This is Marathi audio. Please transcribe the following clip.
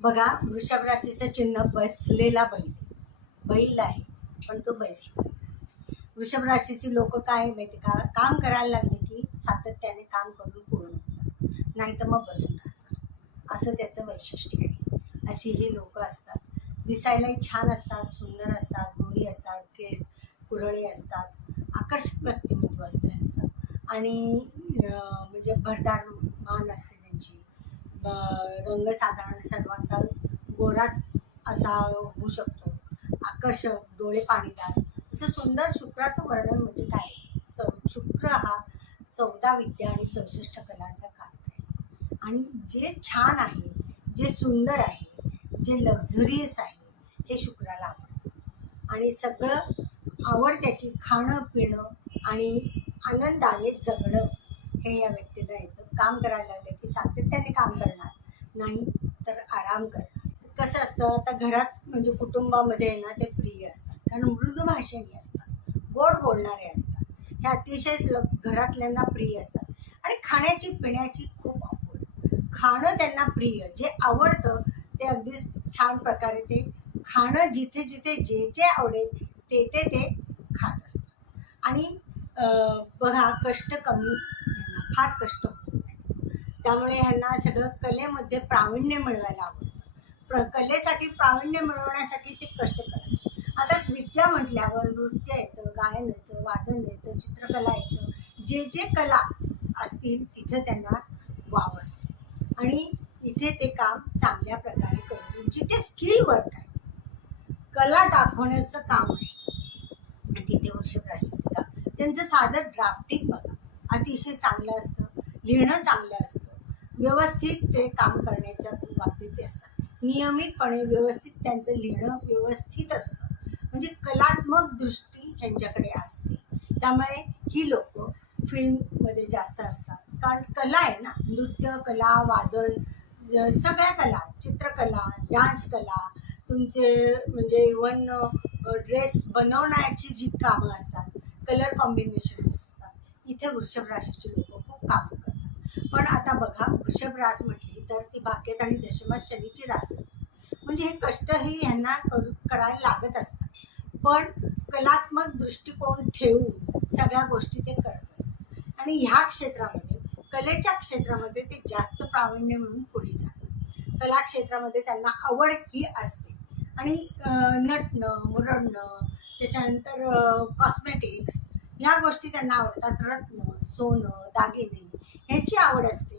बघा, वृषभ राशीचं चिन्ह बसलेला बैल. बैल आहे पण तो बसला. वृषभ राशीची लोक काय माहिती का, काम करायला लागले की सातत्याने काम करून पूर्ण होतात, नाही तर मग बसून राहतात. असं त्याचं वैशिष्ट्य आहे. अशी ही लोक असतात. दिसायलाही छान असतात, सुंदर असतात, गोरी असतात, केस कुरळे असतात, आकर्षक व्यक्तिमत्व असतं त्यांचं. आणि म्हणजे भरदार मान असते त्यांची. रंग साधारण सर्वांचा गोराच असा होऊ शकतो. आकर्षक, डोळे पाणीदार, असं सुंदर. शुक्राचं वर्णन म्हणजे काय, शुक्र हा 14 विद्या आणि 64 कलांचा कारक आहे. आणि जे छान आहे, जे सुंदर आहे, जे लक्झरियस आहे, हे शुक्राला आवडतं. आणि सगळं आवड त्याची खाणं पिणं आणि आनंदाने जगणं हे या व्यक्तीला येतं. काम करायला लागलं की सातत्याने काम करणार, नाही तर आराम करणार. कसं असतं, आता घरात म्हणजे कुटुंबामध्ये ना ते प्रिय असतात, कारण मृदुभाषणी असतात, गोड बोलणारे असतात. हे अतिशय घरातल्यांना प्रिय असतात. आणि खाण्याची पिण्याची खूप आवड, खाणं त्यांना प्रिय. जे आवडतं ते अगदी छान प्रकारे ते खाणं, जिथे जिथे जे जे आवडेल ते ते ते खात असतात. आणि बघा, कष्ट कमी, फार कष्ट होत नाही, त्यामुळे ह्यांना सगळं कलेमध्ये प्रावीण्य मिळवायला आवडतं. कलेसाठी प्रावीण्य मिळवण्यासाठी ते कष्ट करत. आता विद्या म्हटल्यावर नृत्य येतं, गायन येतं, वादन येतं, चित्रकला येतं. जे जे कला असतील तिथे त्यांना वाव असते. आणि इथे ते काम चांगल्या प्रकारे करून, जिथे स्किल वर्क आहे, कला दाखवण्याचं काम आहे, तिथे वृषभ राशीचं काम. त्यांचं साधं ड्राफ्टिंग बघा, अतिशय चांगलं असतं. लिहिणं चांगलं असतं. व्यवस्थित ते काम करण्याच्या बाबतीत ते असतात. नियमितपणे व्यवस्थित त्यांचं लिहिणं व्यवस्थित असतं. म्हणजे कलात्मक दृष्टी यांच्याकडे असते. त्यामुळे ही लोक फिल्ममध्ये जास्त असतात, कारण कला आहे ना, नृत्य कला, वादन, सगळ्या कला, चित्रकला, डान्स कला, तुमचे म्हणजे इव्हन ड्रेस बनवण्याची जी कामं असतात, कलर कॉम्बिनेशन असतात, इथे वृषभ राशीची लोक खूप कामं करतात. पण आता बघा, वृषभ रास म्हटली तर ती भाग्यात आणि दशमात शनीची रास असते. म्हणजे हे कष्टही यांना करायला लागत असतात, पण कलात्मक दृष्टिकोन ठेवून सगळ्या गोष्टी ते करत असतात. आणि ह्या क्षेत्रामध्ये, कलेच्या क्षेत्रामध्ये ते जास्त प्रावीण्य म्हणून पुढे जातात. कला क्षेत्रामध्ये त्यांना आवड ही असते. आणि नटणं, मुरडणं, त्याच्यानंतर कॉस्मेटिक्स, ह्या गोष्टी त्यांना आवडतात. रत्न, सोनं, दागिने ह्याची आवड असते.